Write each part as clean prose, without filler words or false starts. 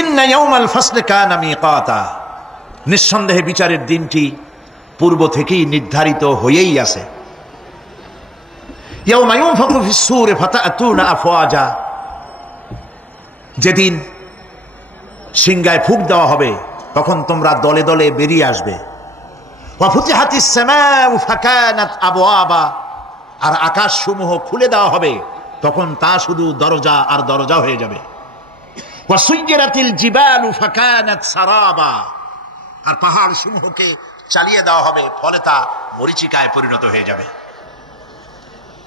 ইন্না ইয়াউমাল ফাসলি কানা মিকাতা, নিঃসন্দেহে বিচারের দিনটি পূর্ব থেকেই নির্ধারিত হয়েই আছে। ইয়াউমা ইউনফাখু ফিস-সূরি ফাতা'তুনা আফওয়াজা, যেদিন সিংহায় ফুঁক দেওয়া হবে তখন তোমরা দলে দলে বেরিয়ে আসবে। ওয়া ফুতিহাতিস সামাউ ফাকানাত আবওয়াবা, আর আকাশ সমূহ খুলে দেওয়া হবে তখন তা শুধু দরজা আর দরজা হয়ে যাবে। ওয়া সুয়্যিরাতিল জিবালু ফাকানাত সারাবা, আর পাহাড় সমূহকে চালিয়ে দেওয়া হবে ফলে তা মরীচিকায় পরিণত হয়ে যাবে।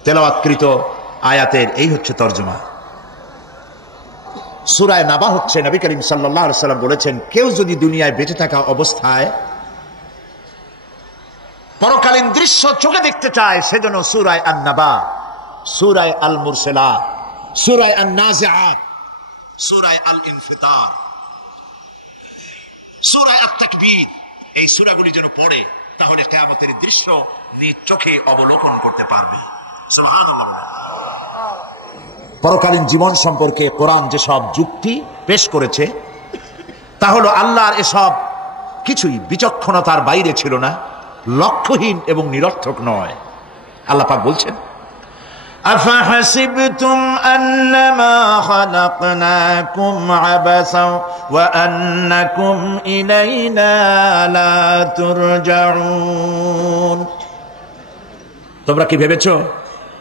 তেলাওয়াতকৃত আয়াতের এই হচ্ছে তর্জমা। সূরা নাবা হচ্ছে, নবী করিম সাল্লাল্লাহু আলাইহি ওয়াসাল্লাম বলেছেন, কেউ যদি দুনিয়ায় বেঁচে থাকা অবস্থায় পরকালীন দৃশ্য চোখে দেখতে চায় সেজন্য সূরা আন-নাবা, সূরা আল-মুরসালাত, সূরা আন-নাজিআত, সূরা আল-ইনফিতার, সূরা আত-তাকবীর, এই সূরাগুলি যেন পড়ে, তাহলে কিয়ামতের দৃশ্য নিজ চোখে অবলোকন করতে পারবে। সুবহানাল্লাহ। পরকালীন জীবন সম্পর্কে কোরআন যেসব যুক্তি পেশ করেছে তা হলো আল্লাহর এসব কিছুই বিচক্ষণতার বাইরে ছিল না, লক্ষ্যহীন এবং নিরর্থক নয়। আল্লাহ পাক বলছেন, আফাহাসিবতুম আন্নামা খালাকনাকুম আবাসা ওয়া আন্নাকুম ইলাইনা লা তুরজাউন, তোমরা কি ভেবেছো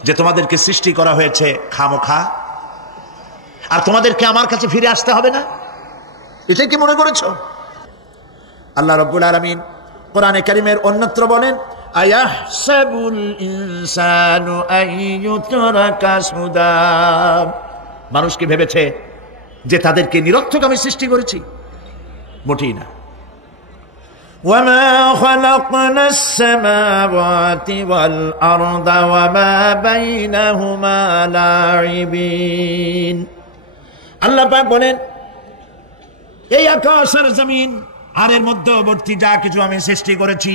যে তোমাদেরকে সৃষ্টি করা হয়েছে খামোখা আর তোমাদেরকে আমার কাছে ফিরে আসতে হবে না? এটাই কি মনে করেছো? আল্লাহ রাব্বুল আলামিন কোরআনে কারীমের অন্যত্র বলেন, আয়াহসাবুল ইনসানু আইয়ুতরাকা সুদা, মানুষ কি ভেবেছে যে তাদেরকে নিরর্থক আমি সৃষ্টি করেছি? মোটেই না। وما خلقنا السماوات والأرض وما بينهما لاعبين, আল্লাহ পাক বলেন, এই আকাশ আর জমিন আর এর মধ্যবর্তী যা কিছু আমি সৃষ্টি করেছি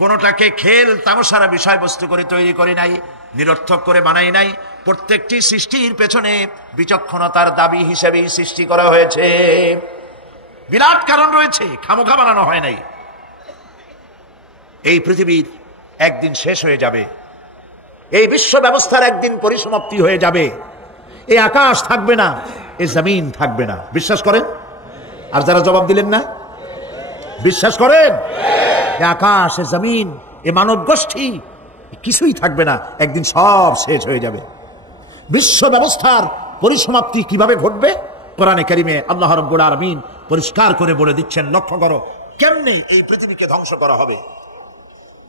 কোনটাকে খেল তামাশার বিষয়বস্তু করে তৈরি করি নাই, নিরর্থক করে বানাই নাই। প্রত্যেকটি সৃষ্টির পেছনে বিচক্ষণতার দাবি হিসেবেই সৃষ্টি করা হয়েছে, বিরাট কারণ রয়েছে, খামোখা বানানো হয় নাই। এই পৃথিবীর একদিন শেষ হয়ে যাবে, এই বিশ্ব ব্যবস্থার একদিন পরিসমাপ্তি হয়ে যাবে, এই আকাশ থাকবে না, এই জমিন থাকবে না। বিশ্বাস করেন? আর যারা জবাব দিলেন না, বিশ্বাস করেন? এই আকাশ, এই জমিন, এই মানব গোষ্ঠী কিছুই থাকবে না, একদিন সব শেষ হয়ে যাবে। বিশ্ব ব্যবস্থার পরিসমাপ্তি কিভাবে ঘটবে কোরআনে কারীমে আল্লাহ রাব্বুল আলামিন পরিষ্কার করে বলে দিচ্ছেন। লক্ষ্য করো কেমনে এই পৃথিবীকে ধ্বংস করা হবে।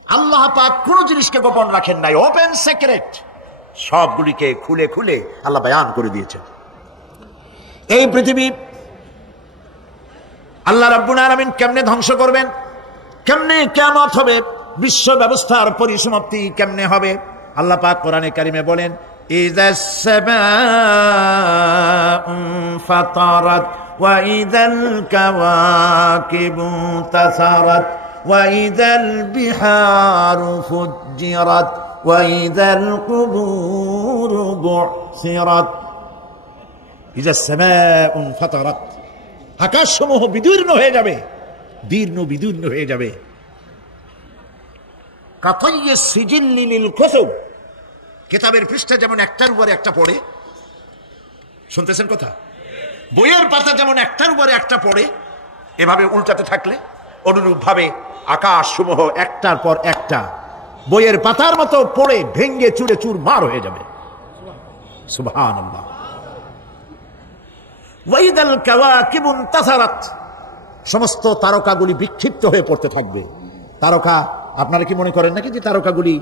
আল্লাহ পাক কোন জিনিসকে গোপন রাখেন নাই, ওপেন সিক্রেট, সবগুলিকে খুলে খুলে আল্লাহ বয়ান করে দিয়েছেন। এই পৃথিবী আল্লাহ রাব্বুল আলামিন কেমনে ধ্বংস করবেন, কেমনে কিয়ামত হবে, বিশ্ব ব্যবস্থার পরিসমাপ্তি কেমনে হবে, আল্লাহ পাক কোরআনে কারীমে বলেন, ইযাস সামাউ ফাতারাত ওয়া ইযাল কাওয়াকিবু তাসারাত ওয়া ইযাল বিহারু ফুজ্জিরাত ওয়া ইযাল কুবুরু বু'সিরাত। ইযাস সামাউ ফাতারাত, আকাশসমূহ বিদীর্ণ হয়ে যাবে, বিদীর্ণ হয়ে যাবে। কাতাইয়িস সিজিল্লি লিল কুতুব, কিতাবের পৃষ্ঠা যেমন একটার উপরে একটা পড়ে, শুনতেছেন কথা? বইয়ের পাতা যেমন একটার উপরে একটা পড়ে, এভাবে উল্টাতে থাকলে অনুরূপ ভাবে আকাশ সমূহ একটার পর একটা বইয়ের পাতার মতো পড়ে ভেঙ্গে চুরে চুরমার হয়ে যাবে। সুবহানাল্লাহ। ওয়াইদাল কাওয়াকিবু ইনতাসারাত, সমস্ত তারকাগুলি বিক্ষিপ্ত হয়ে পড়তে থাকবে। তারকা, আপনারা কি মনে করেন নাকি যে তারকাগুলি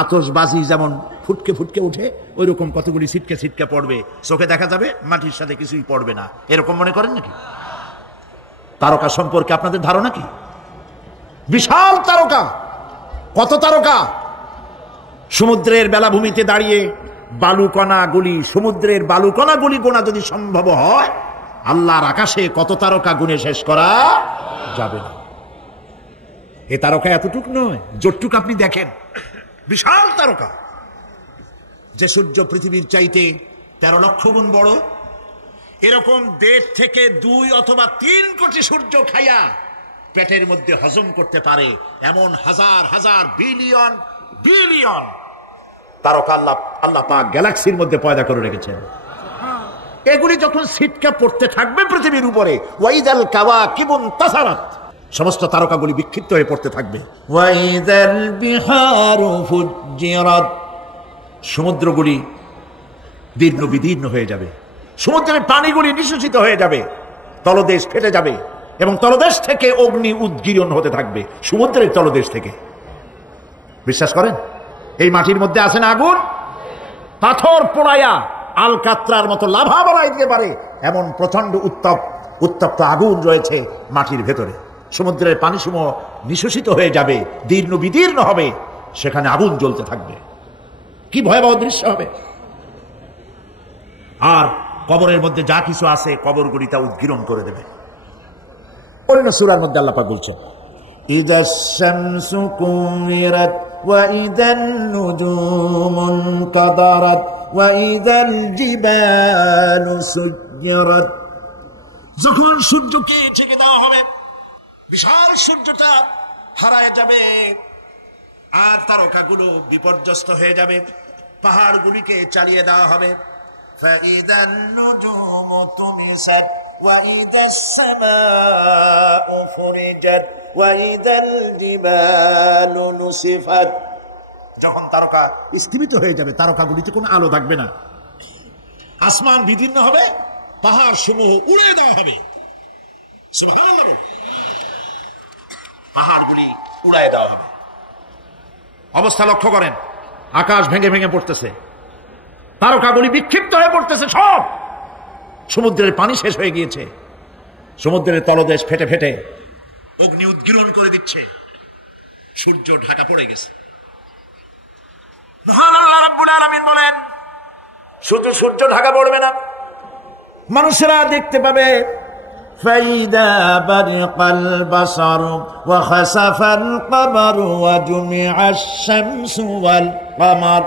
আতশবাজি যেমন ফুটকে ফুটকে উঠে ওই রকম কতগুলি ছিটকে ছিটকে পড়বে, চোখে দেখা যাবে, মাটির সাথে কিছুই পড়বে না, এরকম মনে করেন নাকি? তারকা সম্পর্কে আপনাদের ধারণা কি? বিশাল তারকা, কত তারকা! সমুদ্রের বেলাভূমিতে দাঁড়িয়ে বালুকণাগুলি, সমুদ্রের বালুকণাগুলি গোনা যদি সম্ভব হয়, আল্লাহর আকাশে কত তারকা গুণে শেষ করা যাবে না। এ তারকা এতটুক নয়, যতটুক আপনি দেখেন বিশাল তারকা, যে সূর্য পৃথিবীর চাইতে 13 লক্ষ গুণ বড়, এরকম 1.5 থেকে 2 অথবা 3 কোটি সূর্য খাইয়া পেটের মধ্যে হজম করতে পারে এমন হাজার হাজার বিলিয়ন বিলিয়ন তারকা আল্লাহ পাক গ্যালাক্সির মধ্যে পয়দা করে রেখেছেন। এগুলি যখন ছিটকা পড়তে থাকবে পৃথিবীর উপরে, ওয়াইদাল কাওয়াকিবুন তাসারাত, সমস্ত তারকাগুলি বিক্ষিপ্ত হয়ে পড়তে থাকবে। ওয়াইদাল বিহারু ফুজ্জিরাত, সমুদ্রগুলি দীর্ণ বিদীর্ণ হয়ে যাবে, সমুদ্রের পানিগুলি নিঃশেষিত হয়ে যাবে, তলদেশ ফেটে যাবে এবং তলদেশ থেকে অগ্নি উদ্গীরণ হতে থাকবে, সমুদ্রের তলদেশ থেকে। বিশ্বাস করেন এই মাটির মধ্যে আছে না আগুন? পাথর পোড়াইয়া আলকাত্রার মতো লাভা বানাই দিতে পারে এমন প্রচন্ড উত্তপ্ত আগুন রয়েছে মাটির ভেতরে। সমুদ্রের পানিসমূহ নিঃশেষিত হয়ে যাবে, দীর্ণ বিদীর্ণ হবে, সেখানে আগুন জ্বলতে থাকবে। কি ভয়াবহ দৃশ্য হবে! আর কবরের মধ্যে যা কিছু আছে কবরগুলি তা উদ্গীরণ করে দেবে। অন্য সূরার মধ্যে আল্লাহ পাক বলছেন, ইযাশ শামসু কুমিরাত ওয়া ইযান নুজুমুন কাদারাত ওয়া ইযাল জিবালু সুজ্জিরাত, যখন সূর্যকে ঢেকে দেওয়া হবে, বিশাল সূর্যটা হারায় যাবে, আর তারকাগুলো বিপর্যস্ত হয়ে যাবে, পাহাড়গুলিকে চালিয়ে দেওয়া হবে। فإذا النجوم طمست وإذا السماء فرجت وإذا الجبال نسفت, যখন তারকা স্থিমিত হয়ে যাবে, তারকাগুলিতে কোনো আলো থাকবে না, আসমান বিদীর্ণ হবে, পাহাড় সমূহ উড়িয়ে দেওয়া হবে। সুবহানাল্লাহ, পাহাড়গুলি উড়ায় দেওয়া হবে। অবস্থা লক্ষ্য করেন, আকাশ ভেঙে ভেঙে পড়তেছে, তারকাগুলি বিক্ষিপ্ত হয়ে পড়তেছে, সব সমুদ্রের পানি শেষ হয়ে গিয়েছে, সমুদ্রের তলদেশ ফেটে ফেটে অগ্নি উদ্গীরণ করে দিচ্ছে, সূর্য ঢাকা পড়ে গেছে। মহান আল্লাহ রাব্বুল আলামিন বলেন, শুধু সূর্য ঢাকা পড়বে না, মানুষেরা দেখতে পাবে فإذا برق البصر وخسف القمر وجمع الشمس والقمر,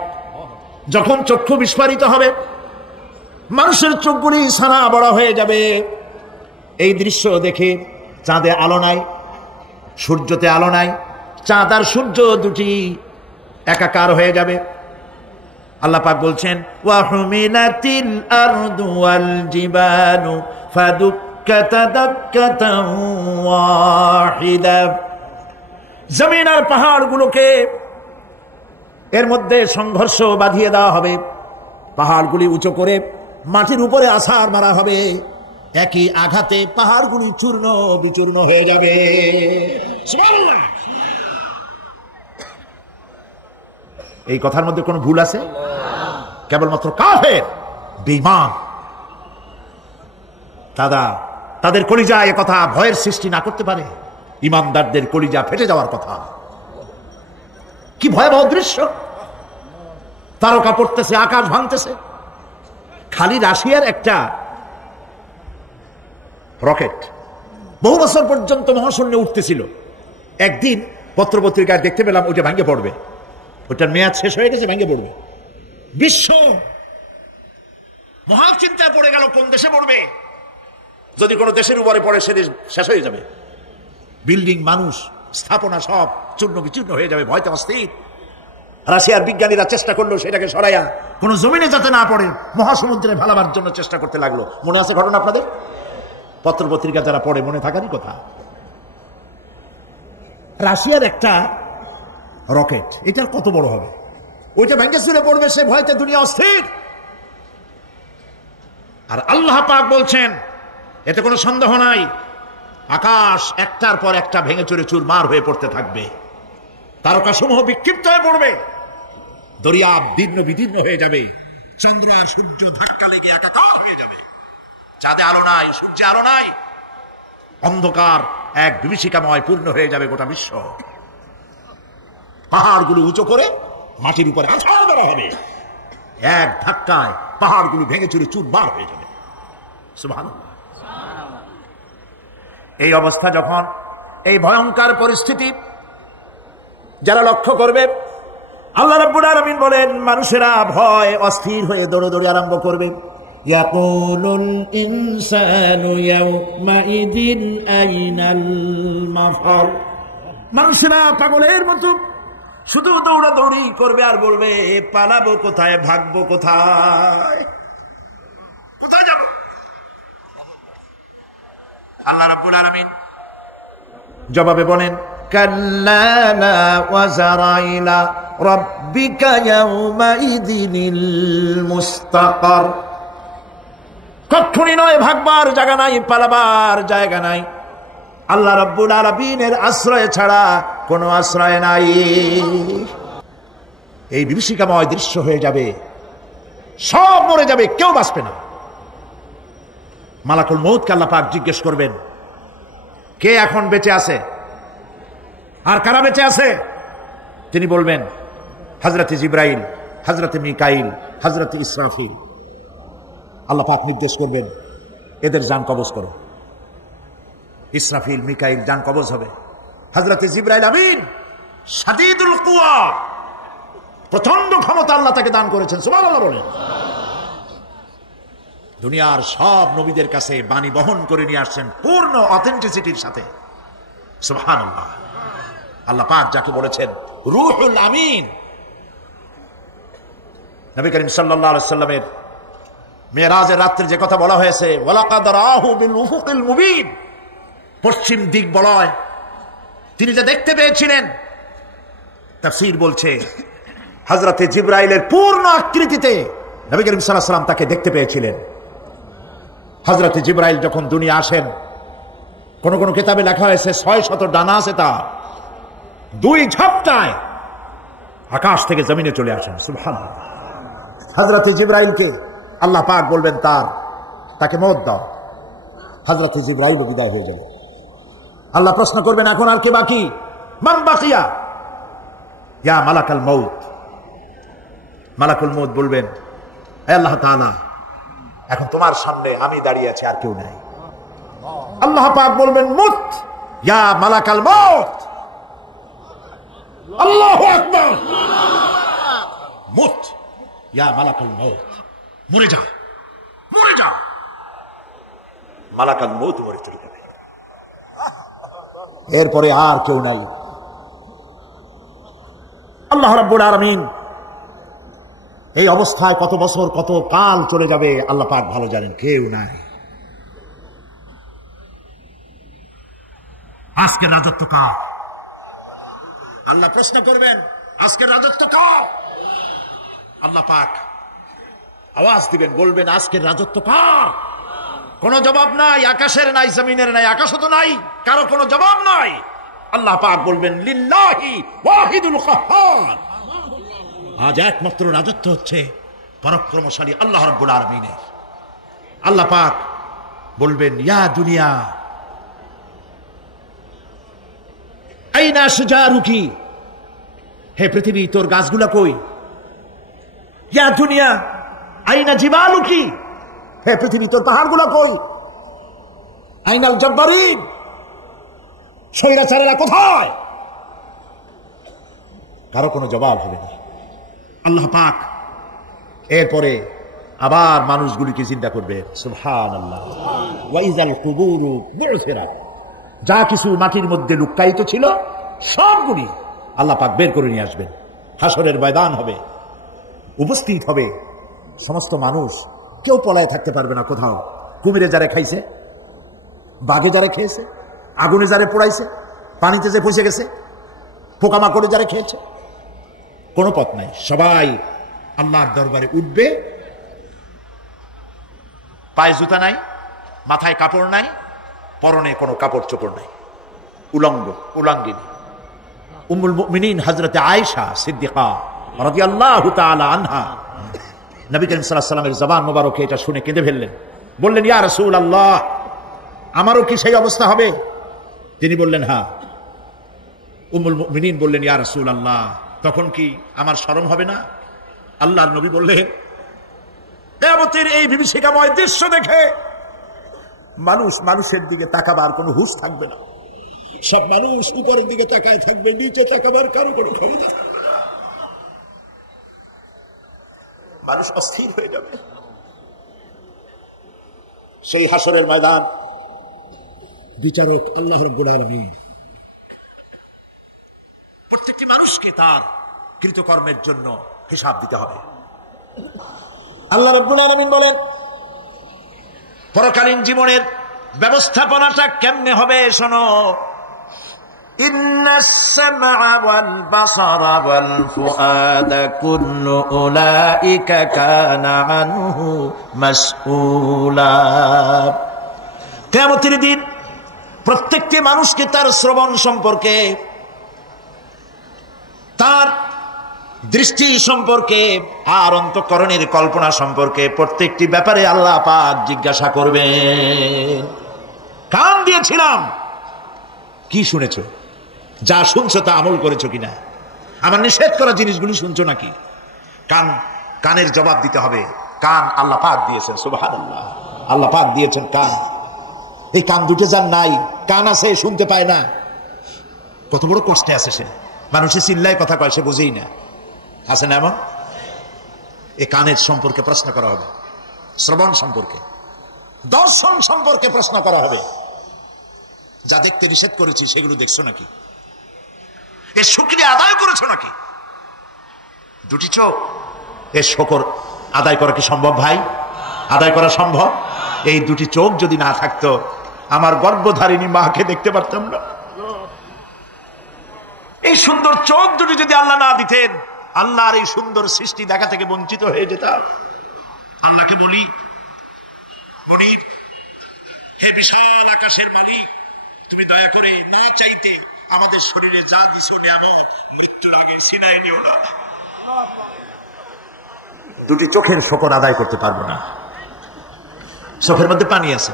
যখন চক্ষু বিস্ফারিত হবে, মানুষের চোখগুলি ছানা বড় হয়ে যাবে। এই দৃশ্য দেখে চাঁদে আলো নাই, সূর্যতে আলো নাই, চাঁদ আর সূর্য দুটি একাকার হয়ে যাবে। আল্লাহ পাক বলছেন, ওয়া হুমিলাতিল আরদু ওয়াল জিবালু ফাদুক্কাতা দাক্কাতান ওয়াহিদা, জমিন আর পাহাড়গুলোকে এর মধ্যে সংঘর্ষ বাঁধিয়ে দেওয়া হবে, পাহাড়গুলি উঁচু করে মাটির উপরে আছাড় মারা হবে, একই আঘাতে পাহাড়গুলি চূর্ণ বিচূর্ণ হয়ে যাবে। সুবহানাল্লাহ, এই কথার মধ্যে কোনো ভুল আছে? কেবলমাত্র কাফের বেঈমান তাদের কলিজা এ কথা ভয়ের সৃষ্টি না করতে পারে। ইমানদারদের কলিজা ফেটে যাওয়ার কথা। কি ভয়াবহ দৃশ্য! তারকা পড়তেছে, আকাশ ভাঙতেছে। খালি রাশিয়ার একটা রকেট বহু বছর পর্যন্ত মহাশূন্যে উঠতেছিল, একদিন পত্রপত্রিকায় দেখতে পেলাম ওইটা ভেঙে পড়বে, ওটার মেয়াদ শেষ হয়ে গেছে, ভেঙে পড়বে। বিশ্ব মহা চিন্তায় পড়ে গেল, কোন দেশে পড়বে? যদি কোনো দেশের উপরে পড়ে সে দেশ শেষ হয়ে যাবে, বিল্ডিং, মানুষ, স্থাপনা সব চূর্ণ বিচূর্ণ হয়ে যাবে, ভয়তে অস্থির। রাশিয়ার বিজ্ঞানীরা চেষ্টা করলো সেটাকে সরাইয়া কোনো জমিনে যাতে না পড়ে মহাসমুদ্রে ফেলাবার জন্য চেষ্টা করতে লাগলো। মনে আছে ঘটনা আপনাদের? পত্রপত্রিকা যারা পড়ে মনে থাকারই কথা। রাশিয়ার একটা রকেট, এটা কত বড় হবে, ওইটা ভেঙে চুরে পড়বে, সে ভয়তে দুনিয়া অস্থির। আর আল্লাহ পাক বলছেন, এতে কোনো সন্দেহ নাই, আকাশ একটার পর একটা ভেঙে চুরে চুরমার হয়ে পড়তে থাকবে, তারকাসমূহ বিক্ষিপ্ত হয়ে পড়বে, দরিয়া দীর্ণ বিদীর্ণ হয়ে যাবে, চন্দ্র আর সূর্য ধাক্কা লেগে একাকার হয়ে যাবে, চাঁদে আলো নাই, সূর্যে আলো নাই, অন্ধকার এক বিভীষিকাময় পূর্ণ হয়ে যাবে গোটা বিশ্ব। পাহাড়গুলো উঁচু করে মাটির উপরে আছাড় দেওয়া হবে, এক ধাক্কায় পাহাড়গুলো ভেঙে চুরে চুরমার হয়ে যাবে। সুবহানাল্লাহ। এই অবস্থা যখন, এই ভয়ঙ্কর পরিস্থিতি যারা লক্ষ্য করবে, আল্লাহ রাব্বুল আলামিন বলেন মানুষেরা ভয় অস্থির হয়ে দৌড়ে দৌড়ে আরম্ভ করবে। ইয়াকুলুল ইনসানু ইয়াউমাইদিন আইনাল মাফার। মানুষেরা পাগলের মতো শুধু দৌড়াদৌড়ি করবে আর বলবে পালাবো কোথায়, ভাগবো কোথায়, কোথায় যাব? আল্লাহ রাব্বুল আলামিন জবাবে বলেন কাল্লা লা ওয়াজারা ইলা রাব্বিকা ইয়াউমাইদিনিল মুস্তাকার। কখনই নয়, ভাগবার জায়গা নাই, পালাবার জায়গা নাই। আল্লাহ রাব্বুল আলামিনের আশ্রয় ছাড়া কোনো আশ্রয় নাই। এই বিভীষিকাময় দৃশ্য হয়ে যাবে, সব মরে যাবে, কেউ বাঁচবে না। মালাকুল মউতকে আল্লাহ পাক জিজ্ঞেস করবেন, কে এখন বেঁচে আছে আর কারা বেঁচে আছে? তিনি বলবেন হযরতে জিবরাইল, হযরতে মিকাইল, হযরতে ইসরাফিল। আল্লাহ পাক নির্দেশ করবেন এদের জান কবজ করো। ইসরাফিল, মিকাইল জান কবজ হবে। হযরতে জিবরাইল আমিন শাদীদুল কুওয়া, প্রচন্ড ক্ষমতা আল্লাহ তাকে দান করেছেন, সুবহানাল্লাহ বলেন। দুনিয়ার সব নবীদের কাছে বাণী বহন করে নিয়ে আসছেন পূর্ণ অথেন্টিসিটির সাথে, সুবহানাল্লাহ। আল্লাহ পাক যাকে বলেছেন রূহুল আমিন। নবী করিম সাল্লাল্লাহু আলাইহি সাল্লামের মেরাজের রাত্রে যে কথা বলা হয়েছে ওয়ালাকাদ রাহু বিল উফুকিল মুবিন, পশ্চিম দিক বলয় তিনি যা দেখতে পেয়েছিলেন, তাফসীর বলছে হযরতে জিবরাইলের পূর্ণ আকৃতিতে নবী করিম সাল্লাল্লাহু আলাইহি সাল্লাম তাকে দেখতে পেয়েছিলেন। হযরতে জিবরাইল যখন দুনিয়া আসেন, কোন কোন কিতাবে লেখা হয়েছে 600 ডানা আছে, তা 2 ঝাপটায় আকাশ থেকে জমিনে চলে আসেন, সুবহানাল্লাহ। হযরতে জিবরাইলকে আল্লাহ পাক বলবেন তাকে মওত দাও। হযরতে জিবরাইল বিদায় হয়ে যাবে। আল্লাহ প্রশ্ন করবেন এখন আর কে বাকি? মান বাকিয়া ইয়া মালাকাল মউত। মালাকুল মউত বলবেন হে আল্লাহ তাআলা, এখন তোমার সামনে আমি দাঁড়িয়ে আছি, আর কেউ নাই। আল্লাহ পাক বলবেন মুত ইয়া মালাকাল মউত। আল্লাহু আকবার। মুত ইয়া মালাকাল মউত, মরে যা, মরে যা। মালাকাল মউত মরে চলে যাবে, এরপরে আর কেউ নাই। আল্লাহ রাব্বুল আলামিন এই অবস্থায় কত বছর কত কাল চলে যাবে আল্লাহ পাক ভালো জানেন, কেউ নাই। আজকের রাজত্ব কার? আল্লাহ প্রশ্ন করবেন আজকের রাজত্ব কার? আল্লাহ পাক আওয়াজ দিবেন, বলবেন আজকের রাজত্ব কার? কোন জবাব নাই, আকাশের নাই, জমিনের নাই, আকাশও তো নাই, কারো কোনো জবাব নাই। আল্লাহ পাক বলবেন লিল্লাহি ওয়াহিদুল কাহ্হার। আজ একমাত্র রাজত্ব হচ্ছে পরাক্রমশালী আল্লাহ রাব্বুল আলামিনের। আল্লাহ পাক বলবেন ইয়া দুনিয়া আইনা শুজারুকি, হে পৃথিবী তোর গাছগুলা কই? ইয়া দুনিয়া আইনা জিবালুকি, হে পৃথিবী তোর পাহাড়গুলা কই? আইনাল জব্বারিন, স্বৈরাচারেরা কোথায়? কারো কোনো জবাব হবে না। আল্লাহ পাক এরপরে আবার মানুষগুলিকে চিন্তা করবে, সুবহানাল্লাহ। ওয়া ইযাল কুবুরু বু'থিরাত, যা কিছু মাটির মধ্যে লুক্কায়িত ছিল সবগুলি আল্লাহ পাক বের করে নিয়ে আসবেন। হাসরের ময়দান হবে, উপস্থিত হবে সমস্ত মানুষ, কেউ পলায় থাকতে পারবে না কোথাও। কুমিরে যারা খাইছে, বাঘে যারা খেয়েছে, আগুনে যারা পোড়াইছে, পানিতে যে পচে গেছে, পোকামাকড়ে যারা খেয়েছে, কোনো পথ নাই। সবাই আল্লাহর দরবারে উঠবে, পায়ে জুতা নাই, মাথায় কাপড় নাই, পরনে কোনো কাপড় চোপড় নাই, উলঙ্গিনী। উম্মুল মুমিনিন হযরতে আয়েশা সিদ্দিকা রাদিয়াল্লাহু তাআলা আনহা নবী করিম সাল্লাল্লাহু আলাইহি ওয়াসাল্লামের জবান মোবারকে এটা শুনে কেঁদে ফেললেন। বললেন ইয়া রাসূলুল্লাহ, আমারও কি সেই অবস্থা হবে? তিনি বললেন হ্যাঁ। উম্মুল মুমিনিন বললেন ইয়া রাসূলুল্লাহ, তখন কি আমার শরম হবে না? আল্লাহর নবী বললেন কিয়ামতের এই বিভীষিকাময় দৃশ্য দেখে মানুষের দিকে তাকাবার কোনো হুঁশ থাকবে না। সব মানুষ উপরের দিকে তাকায় থাকবে, নিচে তাকাবার কারো কোনো ক্ষমতা থাকবে না। মানুষ অস্থির হয়ে যাবে। সেই হাসরের ময়দান বিচারক আল্লাহ রাব্বুল আলামিন প্রত্যেকটি মানুষকে তার কৃতকর্মের জন্য হিসাব দিতে হবে। আল্লাহ রাব্বুল আলামিন বলেন, পরকালীন জীবনের ব্যবস্থাপনাটা কেমনে হবে শোনো। ইন্নাস সামআ ওয়াল বাসারা ওয়াল ফুআদা কুল্লু উলাইকা কানা আনহু মাসউলা। কিয়ামতের দিন প্রত্যেকটি মানুষকে তার শ্রবণ সম্পর্কে, তার দৃষ্টি সম্পর্কে আর অন্তঃকরণের কল্পনা সম্পর্কে প্রত্যেকটি ব্যাপারে আল্লাহ পাক জিজ্ঞাসা করবেন। কান দিয়েছিলাম, কি শুনেছ? যা শুনছো তা আমল করেছো কিনা? আমার নিষেধ করা জিনিসগুলি শুনছো নাকি? কানের জবাব দিতে হবে। কান আল্লাহ পাক দিয়েছেন, সুবহানাল্লাহ। আল্লাহ পাক দিয়েছেন কান। এই কান দুটো যার নাই, কান আছে শুনতে পায় না, কত বড় কষ্টে আছে সে। মানুষে চিল্লায় কথা কয়, সে বুঝেই না, আছে না এমন? এই কানের সম্পর্কে প্রশ্ন করা হবে, শ্রবণ সম্পর্কে, দর্শন সম্পর্কে প্রশ্ন করা হবে। যা দেখতে নিষেধ করেছি সেগুলো দেখছো নাকি? এর শুকরিয়া আদায় করেছো নাকি? দুটি চোখ, এর শুকর আদায় করা কি সম্ভব ভাই? আদায় করা সম্ভব? এই দুটি চোখ যদি না থাকতো, আমার গর্ভধারিণী মাকে দেখতে পারতাম না। এই সুন্দর চোখ দুটি যদি আল্লাহ না দিতেন, আল্লাহর এই সুন্দর সৃষ্টি দেখা থেকে বঞ্চিত হয়ে যেতাম। আল্লাহকে বলি, হে বিশাল আকাশের মালিক, তুমি দয়া করে না চাইতে আমাদের শরীরে যা কিছু নিয়ামত মৃত্যুর আগে ছিনায় নিও না। দুটি চোখের শুকর আদায় করতে পারবো না। চোখের মধ্যে পানি আছে,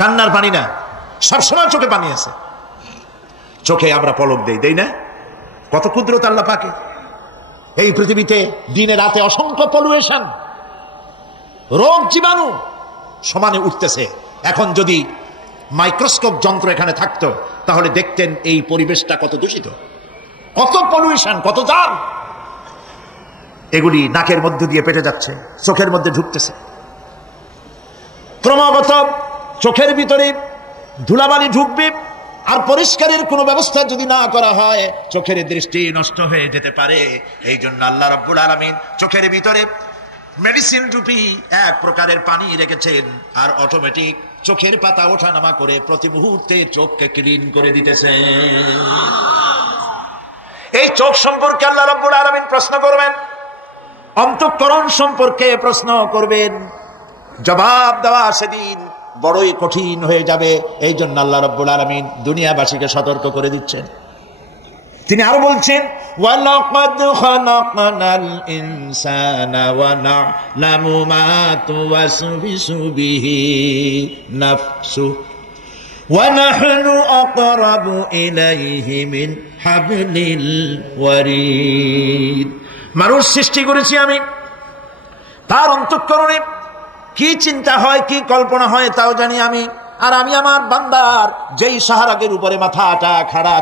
কান্নার পানি না, সবসময় চোখে পানি আছে। চোখে আমরা পলক দেই না? কত কুদরত আল্লাহ পাকে। এই পৃথিবীতে দিনে রাতে অসংখ্য পলুয়েশন, রোগ জীবাণু সমানে উঠতেছে। এখন যদি মাইক্রোস্কোপ যন্ত্র এখানে থাকতো, তাহলে দেখতেন এই পরিবেশটা কত দূষিত, কত পলুয়েশন, কত জাম। এগুলি নাকের মধ্য দিয়ে পেটে যাচ্ছে, চোখের মধ্যে ঢুকতেছে। ক্রমাগত চোখের ভিতরে ধুলাবালি ঢুকবে, আর পরিষ্কারের কোনো ব্যবস্থা যদি না করা হয়, চোখের দৃষ্টি নষ্ট হয়ে যেতে পারে। এই জন্য আল্লাহ রাব্বুল আলামিন চোখের ভিতরে মেডিসিন রূপী এক প্রকারের পানি রেখেছেন, আর অটোমেটিক চোখের পাতা ওঠানামা করে প্রতি মুহূর্তে চোখকে ক্লিন করে দিতেছে। এই চোখ সম্পর্কে আল্লাহ রাব্বুল আলামিন প্রশ্ন করবেন, অন্তঃকরণ সম্পর্কে প্রশ্ন করবেন। জবাব দেওয়া সেদিন বড়ই কঠিন হয়ে যাবে। এই জন্য আল্লাহ রাব্বুল আলামিন দুনিয়াবাসীকে সতর্ক করে দিচ্ছেন। তিনি আরো বলছেন, ওয়ালাকাদ খালাকনাল ইনসানা ওয়া না'লামু মা তুওয়াসবিসু বিহি নাফসু ওয়া নাহনু আকরাবু ইলাইহি মিন হাবলিল ওয়ারিদ। মানুষ সৃষ্টি করেছি আমি, তার অন্তঃকরণে কি চিন্তা হয়, কি কল্পনা হয় তাও জানি আমি। আর আমি আমার বান্দার যেই সাহারাগের উপরে মাথাটা খাড়া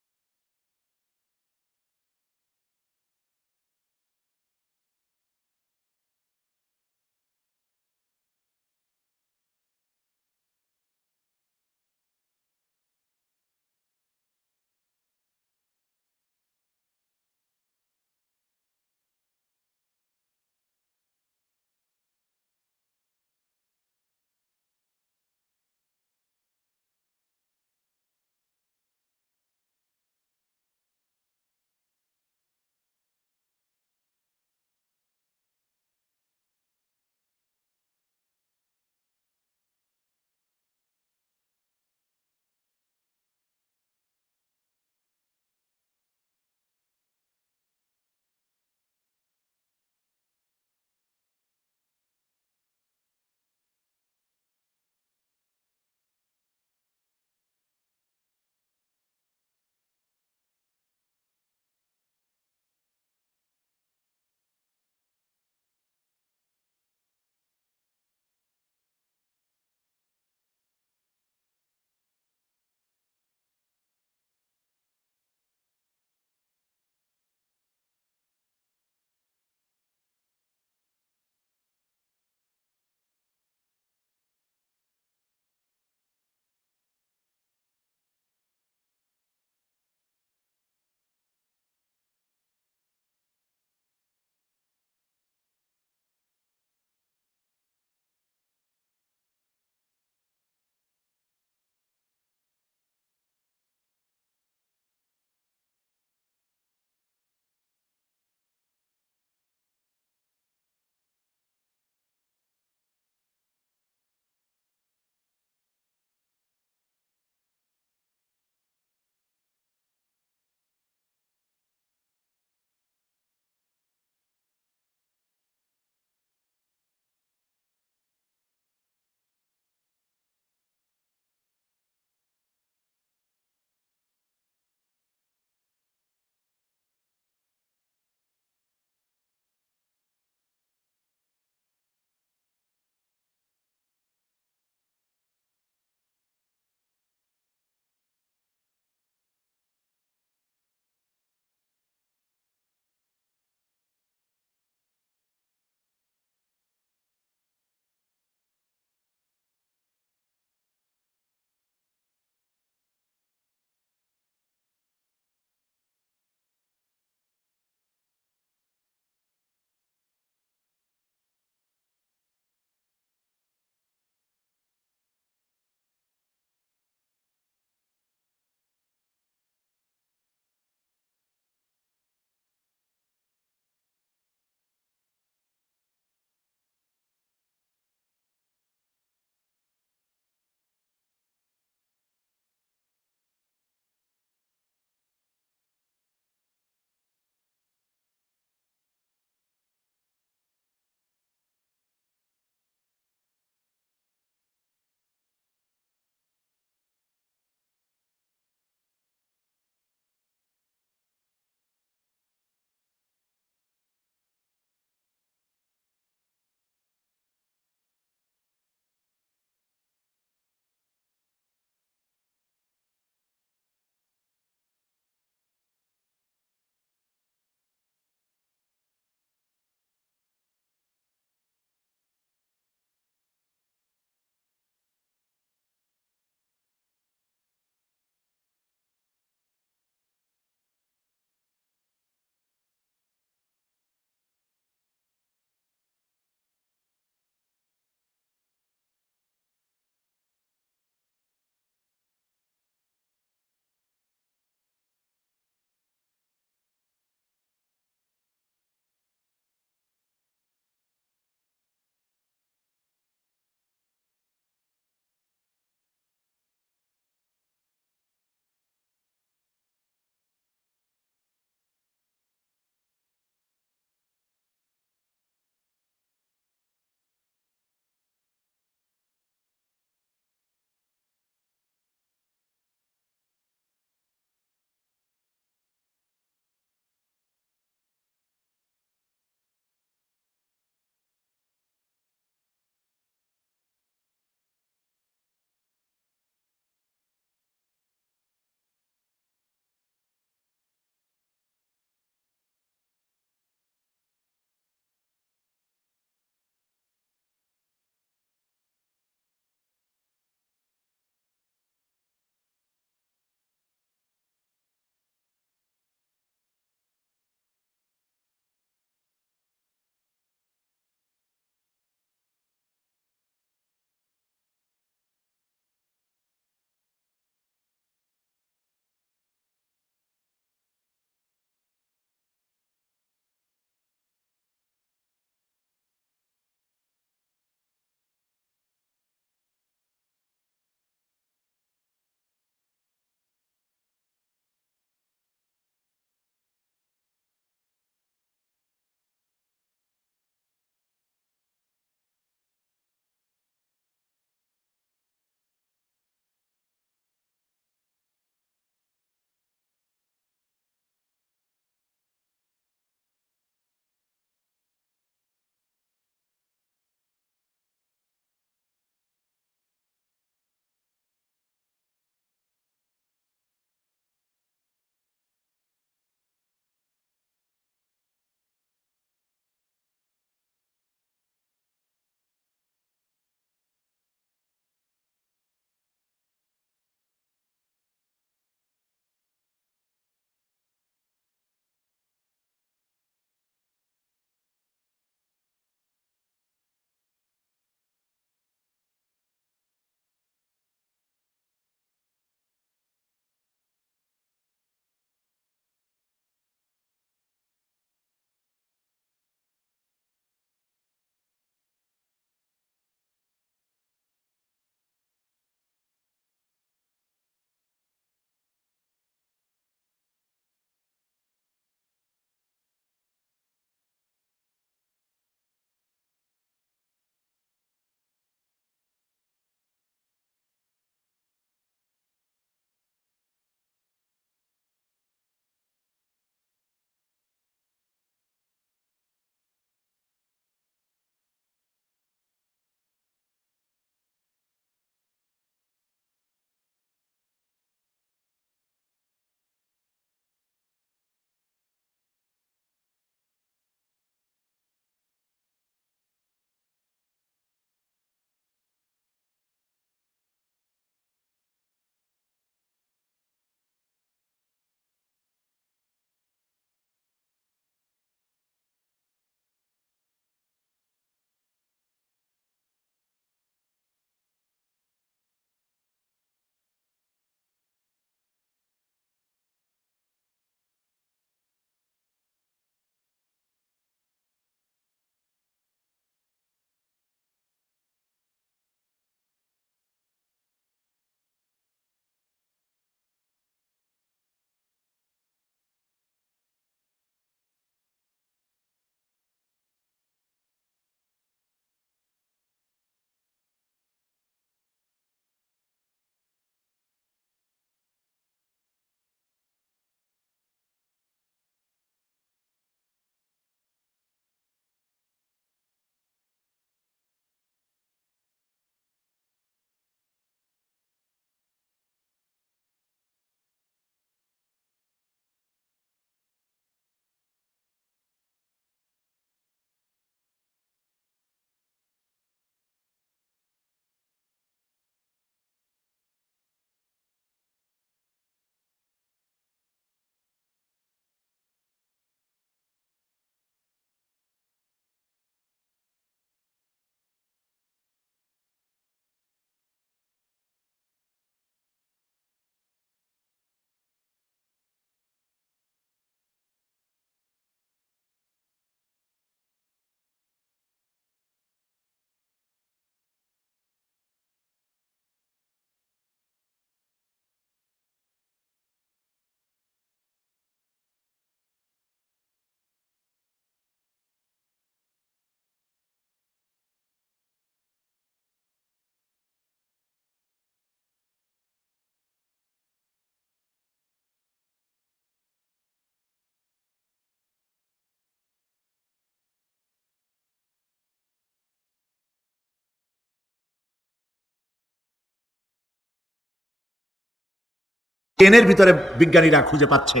ট্রেনের ভিতরে বিজ্ঞানীরা খুঁজে পাচ্ছে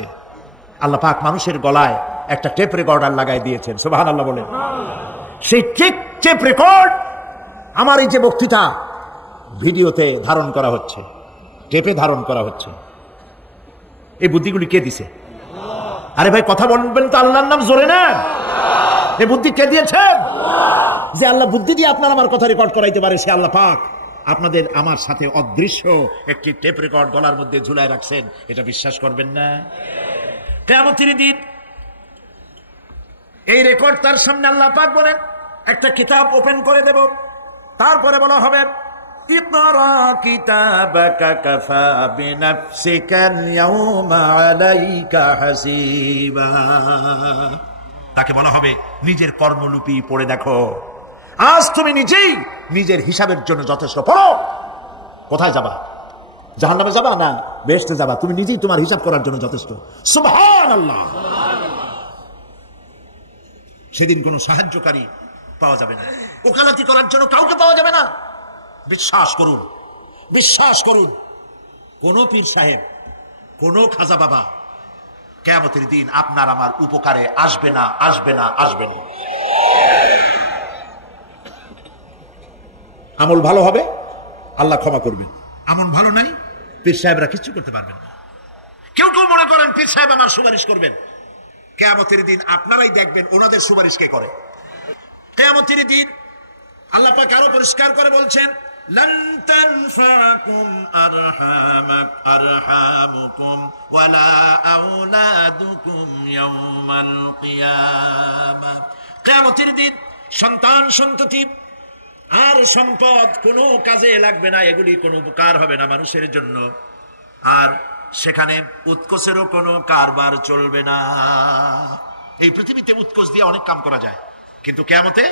আল্লাহ পাক মানুষের গলায় একটা টেপ রেকর্ডার লাগাই দিয়েছেন। সুবহানাল্লাহ বলে। সেই টেপ রেকর্ড আমার এই যে বক্তৃতা ভিডিওতে ধারণ করা হচ্ছে, টেপে ধারণ করা হচ্ছে। এই বুদ্ধিগুলি কে দিছে? আরে ভাই কথা বলবেন তো আল্লাহর নাম জোরে না। এই বুদ্ধি কে দিয়েছেন? যে আল্লাহ বুদ্ধি দিয়ে আপনার আমার কথা রেকর্ড করাইতে পারে সে আল্লাহ পাক আপনাদের আমার সাথে অদৃশ্য একটি টেপ রেকর্ড গলার মধ্যে ঝুলায় রাখছেন। এটা বিশ্বাস করবেন না? কিয়ামতের দিন এই রেকর্ড তার সামনে আল্লাহ পাক বলেন একটা কিতাব ওপেন করে দেব, তারপরে বলা হবে ইকরা কিতাবাকা কাফা বিনাফসিকা আল-ইয়াওমা আলাইকা হাসিবা। তাকে বলা হবে নিজের কর্মলিপি পড়ে দেখো, আজ তুমি নিজেই নিজের হিসাবের জন্য যথেষ্ট। পড়ো। কোথায় যাবা? জাহান্নামে যাবা না বেহেশতে যাবা? তুমি নিজেই তোমার হিসাব করার জন্য যথেষ্ট। সুবহানাল্লাহ। সেদিন কোনো সাহায্যকারী পাওয়া যাবে না, ওকালতি করার জন্য কাউকে পাওয়া যাবে না। বিশ্বাস করুন, বিশ্বাস করুন, কোন পীর সাহেব, কোন খাজা বাবা কিয়ামতের দিন আপনার আমার উপকারে আসবে না, আসবে না, আসবে না। আমল ভালো হবে, আল্লাহ ক্ষমা করবেন। আমল ভালো নাই, পীর সাহেবরা কিচ্ছু করতে পারবেন না। কেউ কেউ মনে করেন পীর সাহেব আমার সুপারিশ করবেন। কিয়ামতের দিন আপনারাই দেখবেন ওনাদের সুপারিশ কে করে। কিয়ামতের দিন আল্লাহ পাক আরো পরিষ্কার করে বলছেন লান তানফাকুম আরহামুকুম ওয়ালা আওলাদুকুম ইয়াওমাল কিয়ামাহ। কিয়ামতের দিন সন্তান সন্ততি আর সম্পদ কোনো কাজে লাগবে না, এগুলি কোনো উপকার হবে না মানুষের জন্য। আর সেখানে উৎকোষেরও কোনো কারবার চলবে না। এই পৃথিবীতে উৎকোষ দিয়ে অনেক কাম করা যায়, কিন্তু কিয়ামতে